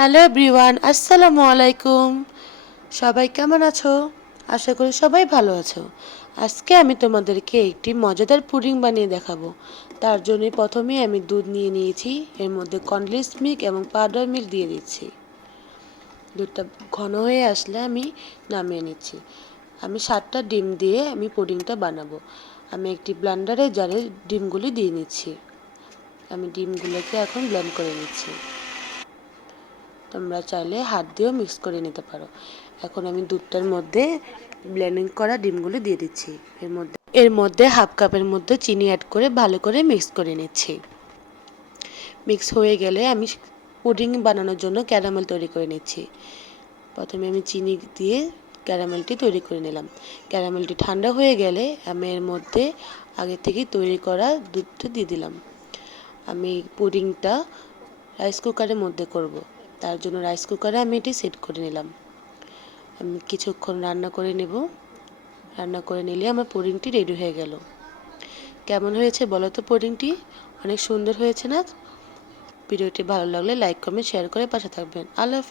Hello everyone, আসসালামু আলাইকুম। সবাই কেমন আছো? আশা করি সবাই ভালো আছো। আজকে আমি তোমাদেরকে একটি মজাদার পুডিং বানিয়ে দেখাবো। তার জন্য প্রথমেই আমি দুধ নিয়ে নিয়েছি, এর মধ্যে কনডেন্স মিল্ক এবং পাউডার মিল্ক দিয়ে দিচ্ছি। দুধটা ঘন হয়ে আসলে আমি নামিয়ে নিচ্ছি। আমি 7টা ডিম দিয়ে আমি পুডিংটা বানাবো। আমি একটি ব্লেন্ডারে জারে ডিমগুলি দিয়ে নিচ্ছি। আমি ডিমগুলোকে এখন ব্লেন্ড করে নিচ্ছি। তোমরা চাইলে হাত দিয়েও মিক্স করে নিতে পারো। এখন আমি দুধটার মধ্যে ব্লেন্ডিং করা ডিমগুলো দিয়ে দিচ্ছি। এর মধ্যে হাফ কাপের মধ্যে চিনি অ্যাড করে ভালো করে মিক্স করে নিচ্ছি। মিক্স হয়ে গেলে আমি পুডিং বানানোর জন্য ক্যারামেল তৈরি করে নিচ্ছি। প্রথমে আমি চিনি দিয়ে ক্যারামেলটি তৈরি করে নিলাম। ক্যারামেলটি ঠান্ডা হয়ে গেলে আমি এর মধ্যে আগে থেকে তৈরি করা দুধটা দিয়ে দিলাম। আমি পুডিংটা রাইস কুকারের মধ্যে করব। তার জন্য রাইস কুকারে আমি এটি সেট করে নিলাম। আমি কিছুক্ষণ রান্না করে নেব। রান্না করে নিলে আমার পুডিংটি রেডি হয়ে গেল। কেমন হয়েছে বলো তো পুডিংটি? অনেক সুন্দর হয়েছে না? ভিডিওটি ভালো লাগলে লাইক কমেন্ট শেয়ার করে পাশে থাকবেন। আল্লাহ হাফেজ।